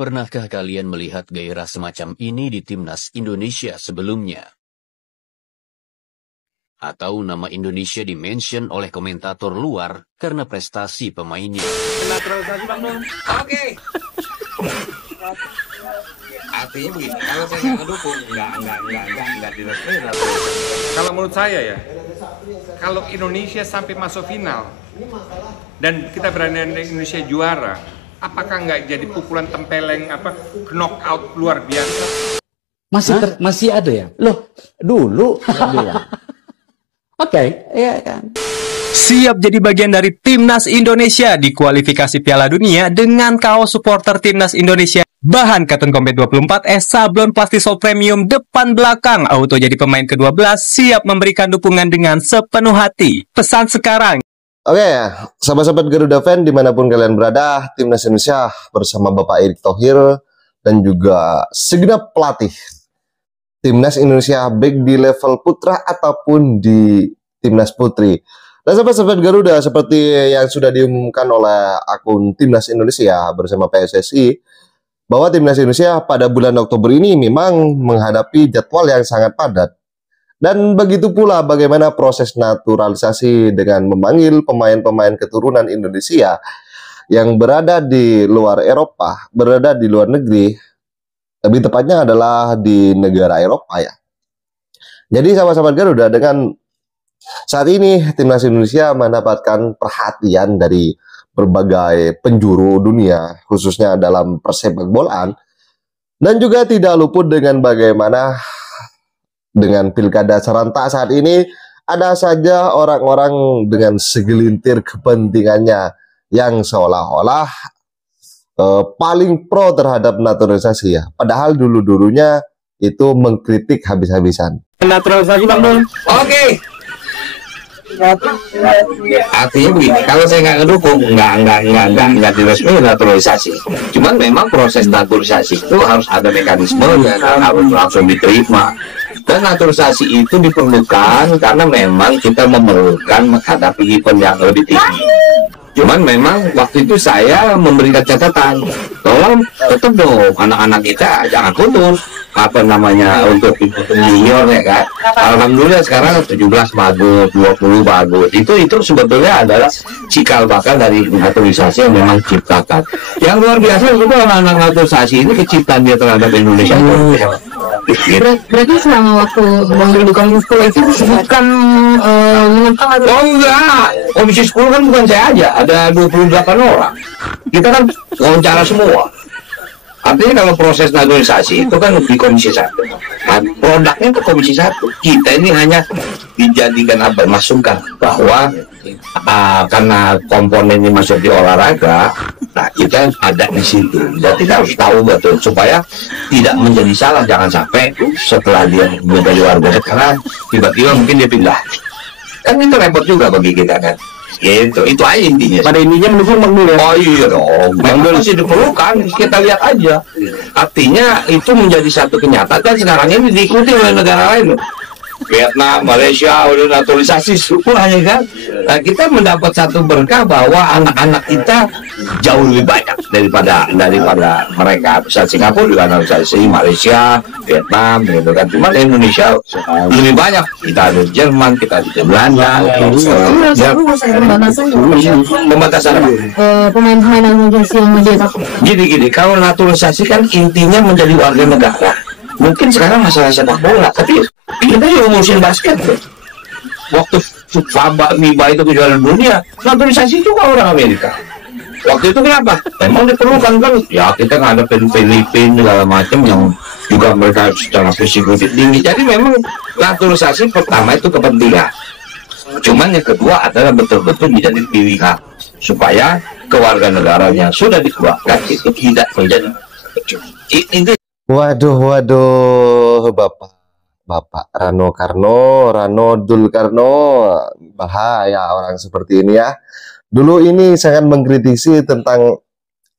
Pernahkah kalian melihat gairah semacam ini di timnas Indonesia sebelumnya? Atau nama Indonesia dimention oleh komentator luar karena prestasi pemainnya? Oke. Artinya begini, kalau saya nggak mendukung, nggak diresmiin. Kalau menurut saya ya, kalau Indonesia sampai masuk final dan kita berani Indonesia juara, apakah nggak jadi pukulan tempeleng knockout luar biasa? Masih ada ya? Loh, dulu bilang. Oke, iya kan. Siap jadi bagian dari Timnas Indonesia di kualifikasi Piala Dunia dengan kaos supporter Timnas Indonesia. Bahan Cotton Combat 24S, sablon plastisol premium depan belakang, auto jadi pemain ke-12, siap memberikan dukungan dengan sepenuh hati. Pesan sekarang. Oke ya, sahabat-sahabat Garuda fan dimanapun kalian berada, Timnas Indonesia bersama Bapak Erick Thohir dan juga segenap pelatih Timnas Indonesia baik di level putra ataupun di Timnas Putri. Dan sahabat-sahabat Garuda, seperti yang sudah diumumkan oleh akun Timnas Indonesia bersama PSSI, bahwa Timnas Indonesia pada bulan Oktober ini memang menghadapi jadwal yang sangat padat. Dan begitu pula bagaimana proses naturalisasi dengan memanggil pemain-pemain keturunan Indonesia yang berada di luar Eropa, berada di luar negeri, lebih tepatnya adalah di negara Eropa ya. Jadi sahabat-sahabat Garuda, dengan saat ini Timnas Indonesia mendapatkan perhatian dari berbagai penjuru dunia, khususnya dalam persepak bolaan, dan juga tidak luput dengan bagaimana dengan pilkada serentak saat ini ada saja orang-orang dengan segelintir kepentingannya yang seolah-olah paling pro terhadap naturalisasi ya. Padahal dulu-dulunya itu mengkritik habis-habisan. Naturalisasi Bang. Oke. Artinya begini, kalau saya nggak ngedukung, nggak diresmiin naturalisasi. Cuman memang proses naturalisasi itu harus ada mekanisme dan harus langsung diterima. Dan naturalisasi itu diperlukan karena memang kita memerlukan menghadapi event yang lebih tinggi. Cuman memang waktu itu saya memberikan catatan, tolong tetap dong anak-anak kita jangan putus untuk junior ya kan. Alhamdulillah sekarang 17 bagus, 20 bagus. Itu sebetulnya adalah cikal bakal dari naturalisasi yang memang ciptakan. Yang luar biasa itu anak-anak naturalisasi ini keciptaan dia terhadap Indonesia. Berarti selama waktu Bang di Komisi 10 itu bukan menentang atau? Oh enggak, Komisi 10 kan bukan saya aja, ada 28 orang. Kita kan wawancara semua. Artinya kalau proses naturalisasi itu kan di Komisi 1. Nah, produknya ke Komisi 1. Kita ini hanya dijadikan masukkan bahwa karena komponen ini masuk di olahraga, nah kita ada di situ. Dan kita harus tahu betul supaya tidak menjadi salah. Jangan sampai setelah dia menjadi warga negara tiba-tiba mungkin dia pindah. Kan itu repot juga bagi kita kan. Gitu, itu aja intinya. Pada intinya mendukung Bang Dul ya? Oh iya dong, memang masih diperlukan, kita lihat aja. Artinya itu menjadi satu kenyataan dan sekarang ini diikuti oleh negara lain loh. Vietnam, Malaysia udah naturalisasi semuanya kan. Nah, kita mendapat satu berkah bahwa anak-anak kita jauh lebih banyak daripada mereka. Bisa Singapura juga naturalisasi, Malaysia, Vietnam gitu kan. Cuma Indonesia lebih banyak. Kita ada Jerman, kita ada Belanda. Pembatasan apa? Pemain-pemain naturalisasi yang mencetak. Gini, kalau naturalisasi kan intinya menjadi warga negara. Mungkin sekarang masalah sepak bola, tapi kita juga ngurusin basket. Waktu FIBA itu kejuaraan dunia, naturalisasi juga orang Amerika. Waktu itu kenapa? Memang diperlukan kan? Ya kita ngadepin Filipina segala macam yang juga mereka secara fisik lebih tinggi. Jadi memang naturalisasi pertama itu kepentingan. Cuman yang kedua adalah betul-betul menjadi pilihan supaya kewarganegaraan yang sudah dikeluarkan itu tidak menjadi itu. Waduh, Bapak Rano Dul Karno, bahaya orang seperti ini ya. Dulu ini sangat mengkritisi tentang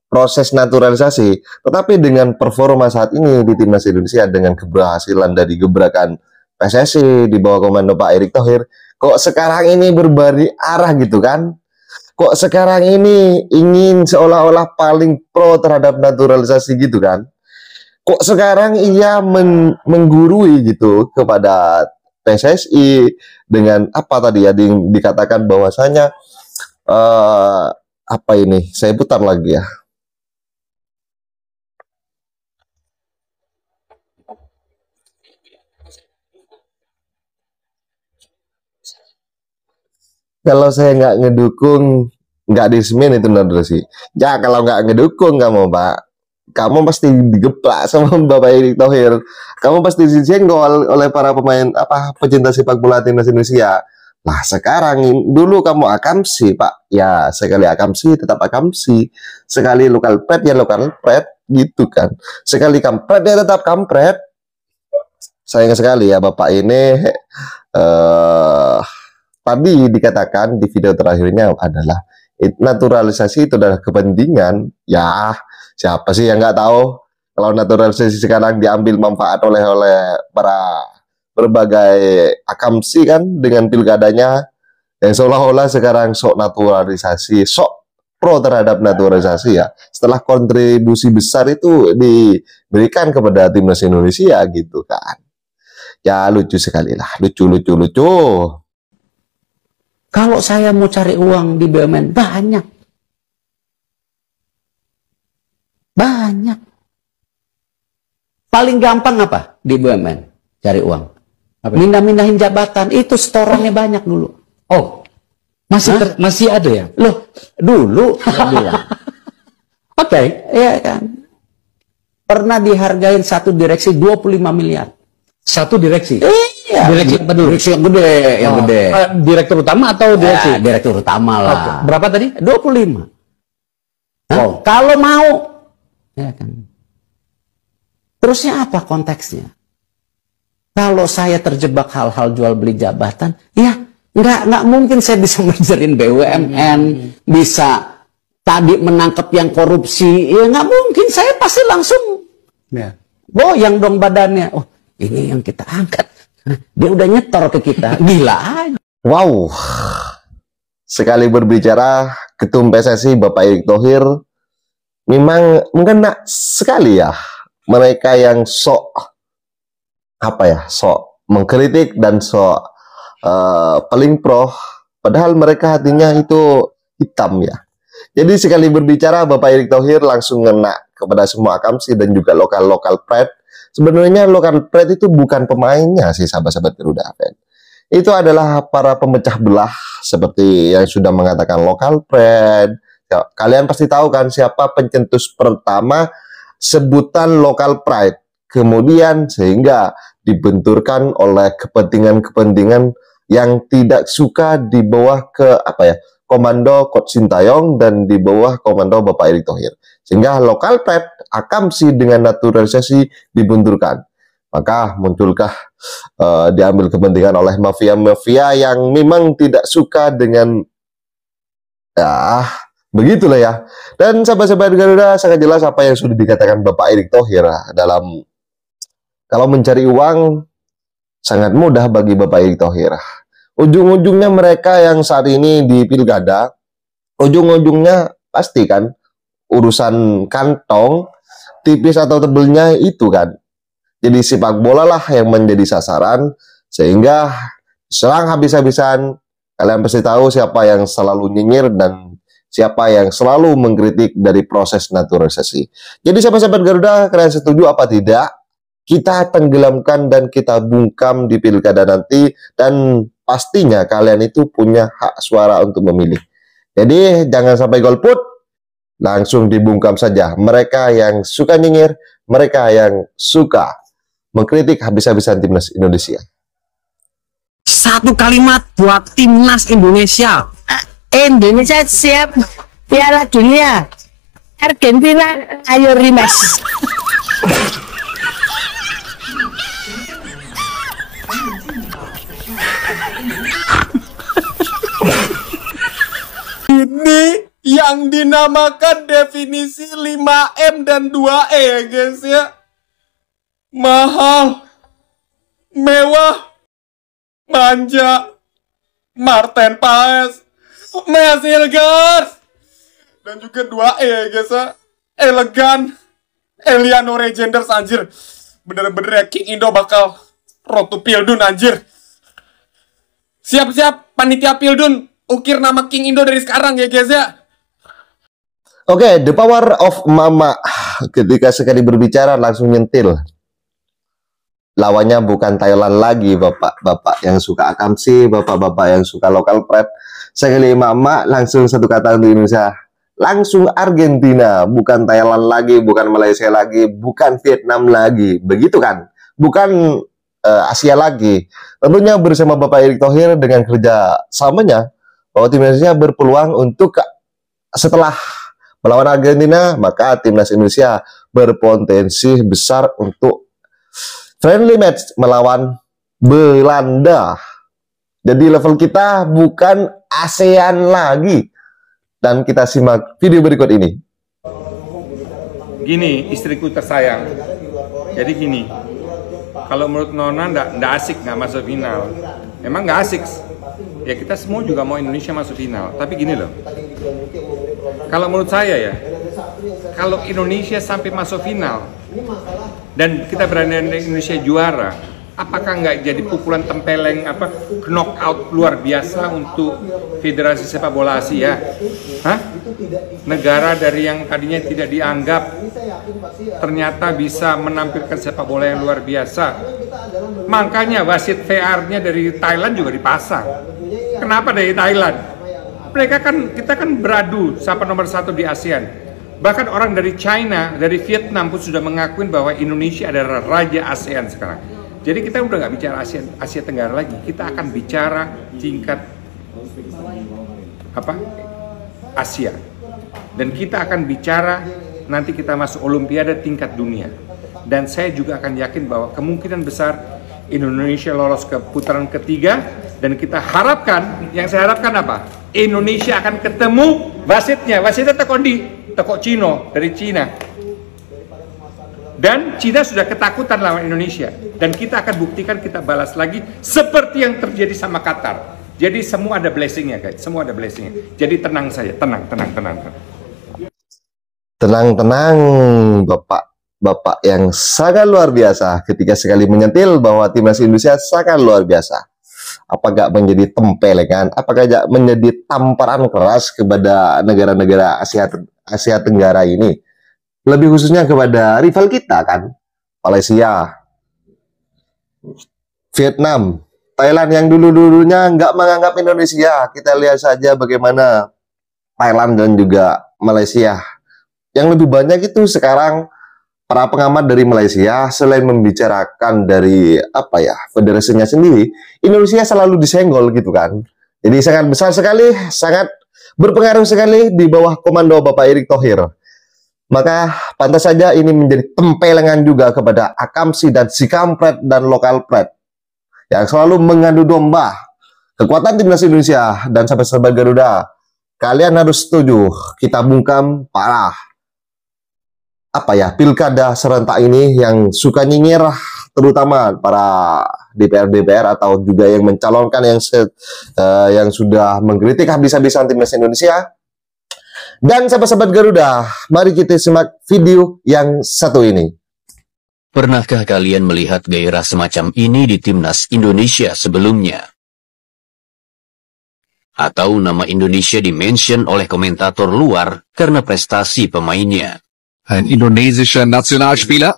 proses naturalisasi, tetapi dengan performa saat ini di Timnas Indonesia dengan keberhasilan dari gebrakan PSSI di bawah komando Pak Erick Thohir, kok sekarang ini berbalik arah gitu kan? kok sekarang ini ingin seolah-olah paling pro terhadap naturalisasi gitu kan? Kok sekarang ia menggurui gitu kepada PSSI dengan apa tadi ya dikatakan bahwasanya apa ini? Saya putar lagi ya. Kalau saya nggak ngedukung, nggak disemin itu naturalisasi. Ya kalau nggak ngedukung kamu Pak, kamu pasti digeplak sama Bapak Erick Thohir. Kamu pasti disenggol oleh para pemain pecinta sepak bola timnas Indonesia. Nah sekarang dulu kamu akamsi Pak, ya sekali akamsi tetap akamsi, sekali lokal pret ya lokal pret gitu kan. Sekali kampret ya tetap kampret. Sayang sekali ya Bapak ini. Tadi dikatakan di video terakhirnya adalah naturalisasi itu adalah kepentingan. Ya, siapa sih yang nggak tahu kalau naturalisasi sekarang diambil manfaat oleh para berbagai akamsi kan dengan pilkadanya yang seolah-olah sekarang sok naturalisasi, sok pro terhadap naturalisasi ya. Setelah kontribusi besar itu diberikan kepada timnas Indonesia gitu kan. Ya lucu sekali lah, lucu. Kalau saya mau cari uang di BUMN, banyak. Paling gampang apa di BUMN? Cari uang. Mindah-mindahin jabatan, itu setorannya banyak dulu. Oh, masih ada ya? Loh, dulu. Oke, ya kan. Pernah dihargain satu direksi 25 miliar. Satu direksi? Iya. Direksi apa dulu? Direksi yang gede. Direktur utama atau direksi? Ya, direktur utama lah. Oke. Berapa tadi? 25. Oh. Kalau mau, ya kan. Terusnya apa konteksnya? Kalau saya terjebak hal-hal jual beli jabatan, ya nggak mungkin saya bisa mergerin BUMN, bisa tadi menangkap yang korupsi, ya nggak mungkin. Saya pasti langsung goyang dong badannya. Oh, ini yang kita angkat. Dia udah nyetor ke kita, gila aja. Wow, sekali berbicara Ketum PSSI Bapak Erick Thohir memang mengena sekali ya mereka yang sok mengkritik dan sok paling pro, padahal mereka hatinya itu hitam ya. Jadi sekali berbicara Bapak Erick Thohir langsung ngena kepada semua akamsi dan juga lokal pride. Sebenarnya lokal pride itu bukan pemainnya sih sahabat-sahabat Garuda Fan. Itu adalah para pemecah belah seperti yang sudah mengatakan lokal pride. Ya, kalian pasti tahu kan siapa pencetus pertama sebutan lokal pride. Kemudian sehingga dibenturkan oleh kepentingan-kepentingan yang tidak suka di bawah komando Coach Sintayong dan di bawah komando Bapak Erick Thohir. Sehingga lokal pride akamsi dengan naturalisasi dibenturkan. Maka munculkah diambil kepentingan oleh mafia-mafia yang memang tidak suka dengan begitulah ya. Dan sahabat-sahabat Garuda sangat jelas apa yang sudah dikatakan Bapak Erick Thohir dalam kalau mencari uang sangat mudah bagi Bapak Erick Thohir. Ujung-ujungnya mereka yang saat ini di pilkada, ujung-ujungnya pasti kan urusan kantong tipis atau tebelnya itu kan. Jadi sepak bola lah yang menjadi sasaran sehingga serang habis-habisan. Kalian pasti tahu siapa yang selalu nyinyir dan siapa yang selalu mengkritik dari proses naturalisasi. Jadi sahabat-sahabat Garuda, kalian setuju apa tidak? Kita tenggelamkan dan kita bungkam di pilkada nanti dan pastinya kalian itu punya hak suara untuk memilih. Jadi jangan sampai golput, langsung dibungkam saja. Mereka yang suka nyinyir, mereka yang suka mengkritik habis-habisan timnas Indonesia. Satu kalimat buat timnas Indonesia. Indonesia siap Piala Dunia. Argentina ayo rematch. Ini yang dinamakan definisi 5M dan 2E ya guys ya. Mahal, mewah, manja, Martin Paes, Messi elegan. Dan juga 2E ya guys ya. Elegan. Eliano Regenders anjir. Bener-bener ya King Indo bakal road to Pildun anjir. Siap-siap panitia Pildun. Ukir nama King Indo dari sekarang ya guys ya. Oke, the power of Mama. Ketika sekali berbicara langsung nyentil. Lawannya bukan Thailand lagi, bapak-bapak yang suka akamsi, bapak-bapak yang suka lokal prep. Sekali Mama langsung satu kata untuk Indonesia. Langsung Argentina, bukan Thailand lagi, bukan Malaysia lagi, bukan Vietnam lagi. Begitu kan? Bukan Asia lagi. Tentunya bersama Bapak Erick Thohir dengan kerja samanya bahwa tim Indonesia berpeluang untuk setelah melawan Argentina, maka timnas Indonesia berpotensi besar untuk friendly match melawan Belanda. Jadi level kita bukan ASEAN lagi. Dan kita simak video berikut ini. Gini, istriku tersayang. Jadi gini, kalau menurut Nona nggak asik nggak masuk final. Emang nggak asik. Ya kita semua juga mau Indonesia masuk final. Tapi gini loh, kalau menurut saya ya, kalau Indonesia sampai masuk final dan kita berani Indonesia juara, apakah nggak jadi pukulan tempeleng knockout luar biasa untuk Federasi Sepak Bola Asia? Hah? Negara dari yang tadinya tidak dianggap ternyata bisa menampilkan sepak bola yang luar biasa. Makanya wasit VR-nya dari Thailand juga dipasang. Kenapa dari Thailand? Kita kan beradu siapa nomor 1 di ASEAN. Bahkan orang dari China, dari Vietnam pun sudah mengakui bahwa Indonesia adalah raja ASEAN sekarang. Jadi kita udah nggak bicara Asia Tenggara lagi, kita akan bicara tingkat Asia. Dan kita akan bicara nanti kita masuk Olimpiade tingkat dunia. Dan saya juga akan yakin bahwa kemungkinan besar Indonesia lolos ke putaran ketiga, dan kita harapkan, yang saya harapkan apa? Indonesia akan ketemu wasitnya teko Cino dari Cina. Dan Cina sudah ketakutan lawan Indonesia. Dan kita akan buktikan, kita balas lagi seperti yang terjadi sama Qatar. Jadi semua ada blessingnya guys, semua ada blessingnya. Jadi tenang saja, tenang. Tenang, Bapak yang sangat luar biasa ketika sekali menyentil bahwa timnas Indonesia sangat luar biasa. Apakah menjadi tempelengan? Apakah menjadi tamparan keras kepada negara-negara Asia Tenggara ini? Lebih khususnya kepada rival kita kan, Malaysia, Vietnam, Thailand yang dulu-dulunya nggak menganggap Indonesia. Kita lihat saja bagaimana Thailand dan juga Malaysia. Yang lebih banyak itu sekarang para pengamat dari Malaysia selain membicarakan dari federasinya sendiri, Indonesia selalu disenggol gitu kan. Jadi sangat besar sekali, sangat berpengaruh sekali di bawah komando Bapak Erick Thohir. Maka pantas saja ini menjadi tempelengan juga kepada akamsi dan sikampret dan lokal pret yang selalu mengadu domba kekuatan timnas Indonesia dan sahabat-sahabat Garuda. Kalian harus setuju, kita bungkam parah pilkada serentak ini yang suka nyinyir, terutama para DPR atau juga yang mencalonkan yang sudah mengkritik habis-habisan timnas Indonesia. Dan sahabat-sahabat Garuda, mari kita simak video yang satu ini. Pernahkah kalian melihat gairah semacam ini di timnas Indonesia sebelumnya? Atau nama Indonesia dimention oleh komentator luar karena prestasi pemainnya? Ein indonesischer Nationalspieler.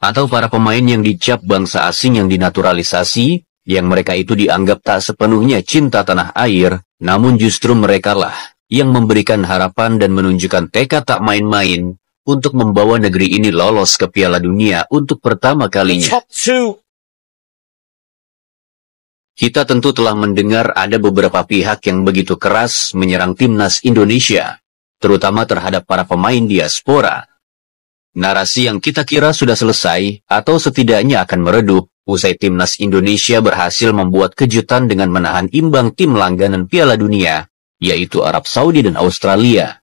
Atau para pemain yang dicap bangsa asing yang dinaturalisasi, yang mereka itu dianggap tak sepenuhnya cinta tanah air, namun justru merekalah yang memberikan harapan dan menunjukkan tekad tak main-main untuk membawa negeri ini lolos ke Piala Dunia untuk pertama kalinya. Kita tentu telah mendengar ada beberapa pihak yang begitu keras menyerang timnas Indonesia, terutama terhadap para pemain diaspora. Narasi yang kita kira sudah selesai atau setidaknya akan meredup usai timnas Indonesia berhasil membuat kejutan dengan menahan imbang tim langganan Piala Dunia, yaitu Arab Saudi dan Australia.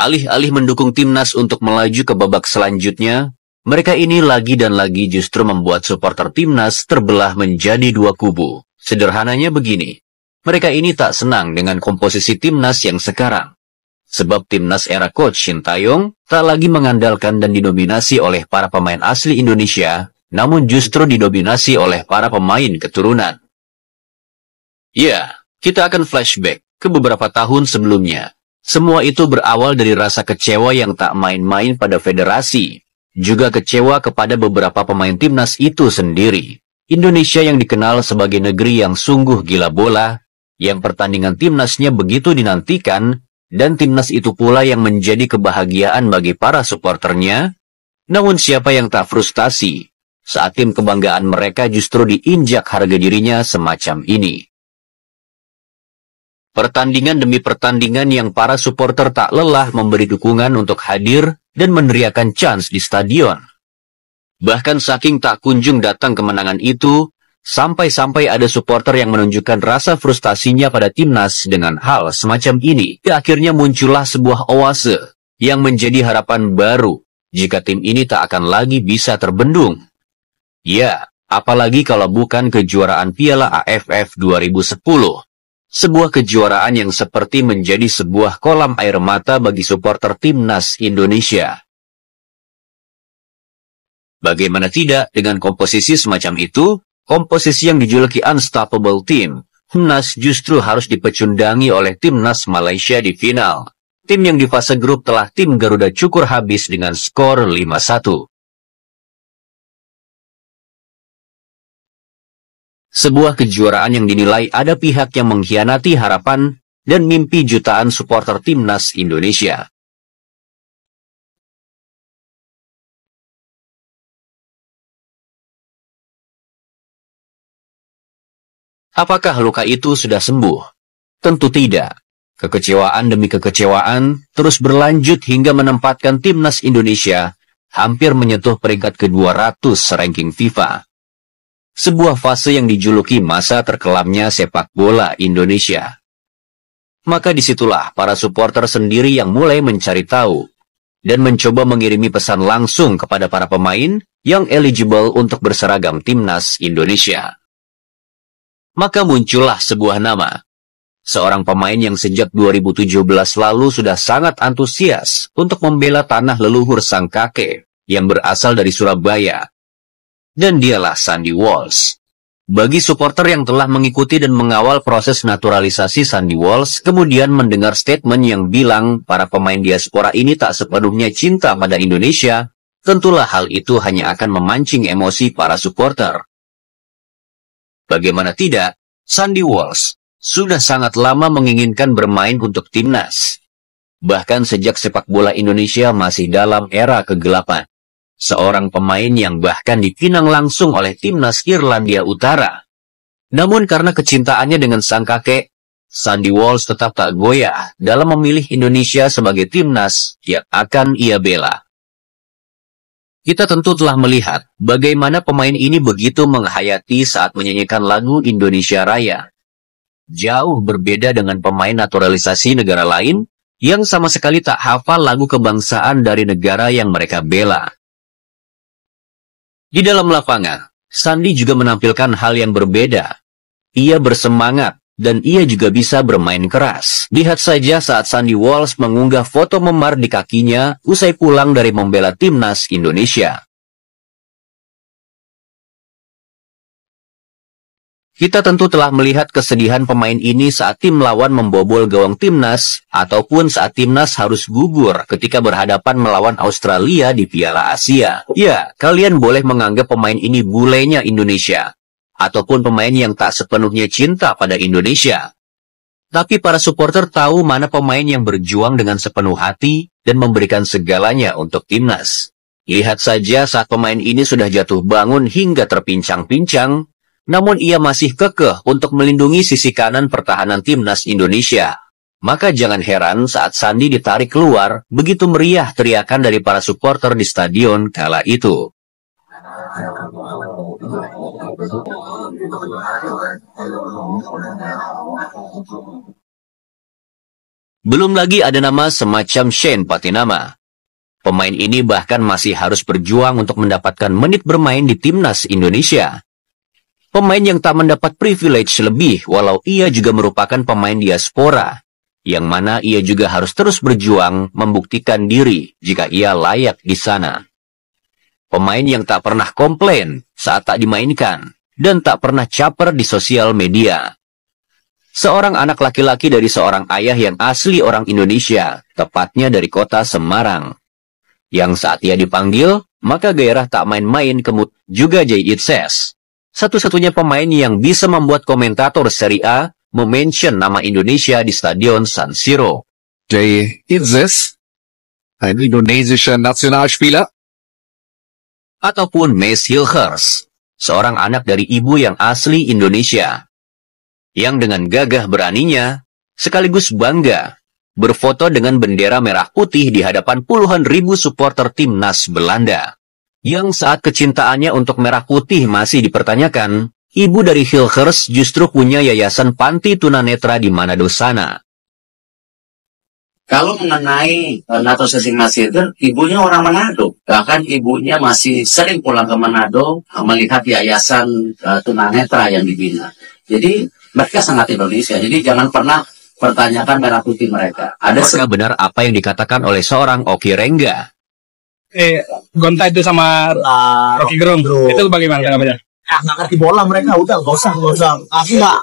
Alih-alih mendukung timnas untuk melaju ke babak selanjutnya, mereka ini lagi dan lagi justru membuat supporter timnas terbelah menjadi dua kubu. Sederhananya begini, mereka ini tak senang dengan komposisi timnas yang sekarang. Sebab timnas era Coach Shin Tae-yong tak lagi mengandalkan dan didominasi oleh para pemain asli Indonesia, namun justru didominasi oleh para pemain keturunan. Ya, kita akan flashback ke beberapa tahun sebelumnya. Semua itu berawal dari rasa kecewa yang tak main-main pada federasi, juga kecewa kepada beberapa pemain timnas itu sendiri. Indonesia yang dikenal sebagai negeri yang sungguh gila bola, yang pertandingan timnasnya begitu dinantikan, dan timnas itu pula yang menjadi kebahagiaan bagi para supporternya. Namun siapa yang tak frustasi saat tim kebanggaan mereka justru diinjak harga dirinya semacam ini. Pertandingan demi pertandingan yang para supporter tak lelah memberi dukungan untuk hadir dan meneriakan chants di stadion. Bahkan saking tak kunjung datang kemenangan itu, sampai-sampai ada supporter yang menunjukkan rasa frustasinya pada timnas dengan hal semacam ini. Akhirnya muncullah sebuah oase yang menjadi harapan baru jika tim ini tak akan lagi bisa terbendung. Ya, apalagi kalau bukan kejuaraan Piala AFF 2010. Sebuah kejuaraan yang seperti menjadi sebuah kolam air mata bagi supporter timnas Indonesia. Bagaimana tidak dengan komposisi semacam itu? Komposisi yang dijuluki Unstoppable Team, timnas justru harus dipecundangi oleh timnas Malaysia di final. Tim yang di fase grup telah tim Garuda cukur habis dengan skor 5-1. Sebuah kejuaraan yang dinilai ada pihak yang mengkhianati harapan dan mimpi jutaan supporter timnas Indonesia. Apakah luka itu sudah sembuh? Tentu tidak. Kekecewaan demi kekecewaan terus berlanjut hingga menempatkan timnas Indonesia hampir menyentuh peringkat ke-200 ranking FIFA. Sebuah fase yang dijuluki masa terkelamnya sepak bola Indonesia. Maka disitulah para supporter sendiri yang mulai mencari tahu dan mencoba mengirimi pesan langsung kepada para pemain yang eligible untuk berseragam timnas Indonesia. Maka muncullah sebuah nama. Seorang pemain yang sejak 2017 lalu sudah sangat antusias untuk membela tanah leluhur sang kakek yang berasal dari Surabaya. Dan dialah Sandy Walsh. Bagi supporter yang telah mengikuti dan mengawal proses naturalisasi Sandy Walsh, kemudian mendengar statement yang bilang para pemain diaspora ini tak sepenuhnya cinta pada Indonesia, tentulah hal itu hanya akan memancing emosi para supporter. Bagaimana tidak, Sandy Walsh sudah sangat lama menginginkan bermain untuk timnas. Bahkan sejak sepak bola Indonesia masih dalam era kegelapan. Seorang pemain yang bahkan dipinang langsung oleh timnas Irlandia Utara. Namun karena kecintaannya dengan sang kakek, Sandy Walsh tetap tak goyah dalam memilih Indonesia sebagai timnas yang akan ia bela. Kita tentu telah melihat bagaimana pemain ini begitu menghayati saat menyanyikan lagu Indonesia Raya. Jauh berbeda dengan pemain naturalisasi negara lain yang sama sekali tak hafal lagu kebangsaan dari negara yang mereka bela. Di dalam lapangan, Sandy juga menampilkan hal yang berbeda. Ia bersemangat dan ia juga bisa bermain keras. Lihat saja saat Sandy Walsh mengunggah foto memar di kakinya usai pulang dari membela timnas Indonesia. Kita tentu telah melihat kesedihan pemain ini saat tim lawan membobol gawang timnas, ataupun saat timnas harus gugur ketika berhadapan melawan Australia di Piala Asia. Ya, kalian boleh menganggap pemain ini bulenya Indonesia, ataupun pemain yang tak sepenuhnya cinta pada Indonesia. Tapi para supporter tahu mana pemain yang berjuang dengan sepenuh hati dan memberikan segalanya untuk timnas. Lihat saja saat pemain ini sudah jatuh bangun hingga terpincang-pincang, namun ia masih kekeh untuk melindungi sisi kanan pertahanan timnas Indonesia. Maka jangan heran saat Sandy ditarik keluar, begitu meriah teriakan dari para supporter di stadion kala itu. Belum lagi ada nama semacam Shane Patinama. Pemain ini bahkan masih harus berjuang untuk mendapatkan menit bermain di timnas Indonesia. Pemain yang tak mendapat privilege lebih walau ia juga merupakan pemain diaspora, yang mana ia juga harus terus berjuang membuktikan diri jika ia layak di sana. Pemain yang tak pernah komplain saat tak dimainkan dan tak pernah caper di sosial media. Seorang anak laki-laki dari seorang ayah yang asli orang Indonesia, tepatnya dari kota Semarang. Yang saat ia dipanggil, maka gairah tak main-main kemut juga Jay Itzes. Satu-satunya pemain yang bisa membuat komentator Serie A mention nama Indonesia di Stadion San Siro. Jay Itzes, ein indonesischer Nationalspieler. Ataupun Maes Hilgers, seorang anak dari ibu yang asli Indonesia, yang dengan gagah beraninya, sekaligus bangga, berfoto dengan bendera merah putih di hadapan puluhan ribu supporter timnas Belanda. Yang saat kecintaannya untuk merah putih masih dipertanyakan, ibu dari Hilgers justru punya yayasan panti tunanetra di Manado sana. Kalau mengenai naturalisasi Mas Hilgers, ibunya orang Manado. Bahkan ibunya masih sering pulang ke Manado melihat yayasan tunanetra yang dibina. Jadi mereka sangat Indonesia. Jadi jangan pernah pertanyakan merah putih mereka. Apakah benar apa yang dikatakan oleh seorang Oki Rengga? Gonta itu sama Rocky Gerung. Itu bagaimana tanggapannya? Nggak ngerti bola mereka, udah nggak usah.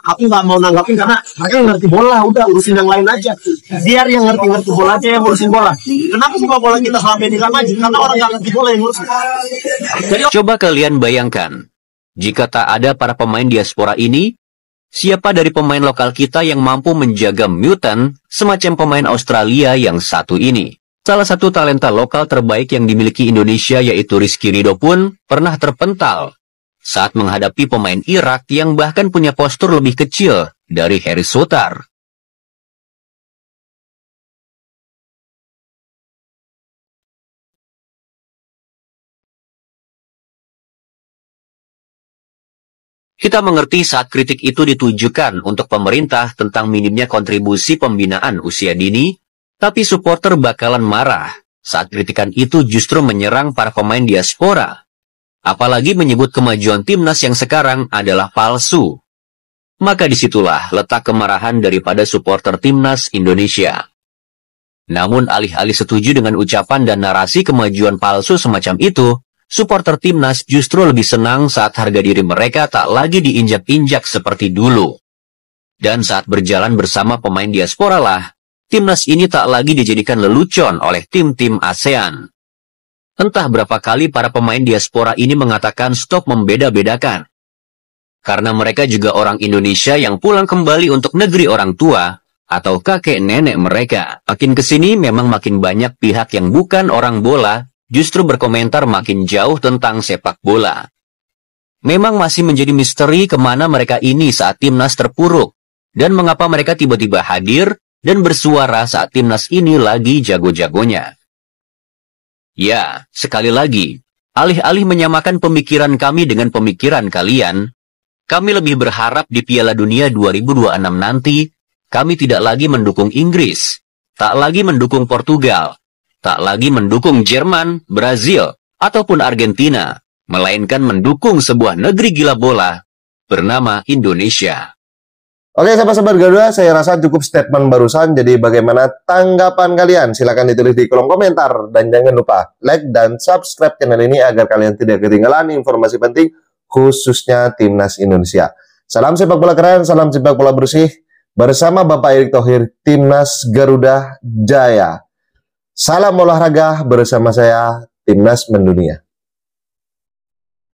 Aku nggak mau nanggapin karena mereka nggak ngerti bola, udah urusin yang lain aja. Biar yang ngerti bola aja yang ngurusin bola. Kenapa sepak bola kita selama ini nggak maju? Karena orang nggak ngerti bola yang ngurusin. Coba kalian bayangkan, jika tak ada para pemain diaspora ini, siapa dari pemain lokal kita yang mampu menjaga mutant semacam pemain Australia yang satu ini? Salah satu talenta lokal terbaik yang dimiliki Indonesia yaitu Rizky Ridho pun pernah terpental saat menghadapi pemain Irak yang bahkan punya postur lebih kecil dari Harry Sotar. Kita mengerti saat kritik itu ditujukan untuk pemerintah tentang minimnya kontribusi pembinaan usia dini, tapi supporter bakalan marah saat kritikan itu justru menyerang para pemain diaspora. Apalagi menyebut kemajuan timnas yang sekarang adalah palsu. Maka disitulah letak kemarahan daripada supporter timnas Indonesia. Namun alih-alih setuju dengan ucapan dan narasi kemajuan palsu semacam itu, supporter timnas justru lebih senang saat harga diri mereka tak lagi diinjak-injak seperti dulu. Dan saat berjalan bersama pemain diaspora lah, timnas ini tak lagi dijadikan lelucon oleh tim-tim ASEAN. Entah berapa kali para pemain diaspora ini mengatakan stop membeda-bedakan. Karena mereka juga orang Indonesia yang pulang kembali untuk negeri orang tua atau kakek nenek mereka. Makin kesini memang makin banyak pihak yang bukan orang bola justru berkomentar makin jauh tentang sepak bola. Memang masih menjadi misteri kemana mereka ini saat timnas terpuruk dan mengapa mereka tiba-tiba hadir dan bersuara saat timnas ini lagi jago-jagonya. Ya, sekali lagi, alih-alih menyamakan pemikiran kami dengan pemikiran kalian, kami lebih berharap di Piala Dunia 2026 nanti, kami tidak lagi mendukung Inggris, tak lagi mendukung Portugal, tak lagi mendukung Jerman, Brazil, ataupun Argentina, melainkan mendukung sebuah negeri gila bola bernama Indonesia. Oke, sahabat-sahabat Garuda, saya rasa cukup statement barusan. Jadi bagaimana tanggapan kalian? Silahkan ditulis di kolom komentar. Dan jangan lupa like dan subscribe channel ini agar kalian tidak ketinggalan informasi penting khususnya Timnas Indonesia. Salam sepak bola keren, salam sepak bola bersih. Bersama Bapak Erick Thohir, Timnas Garuda Jaya. Salam olahraga bersama saya, Timnas Mendunia.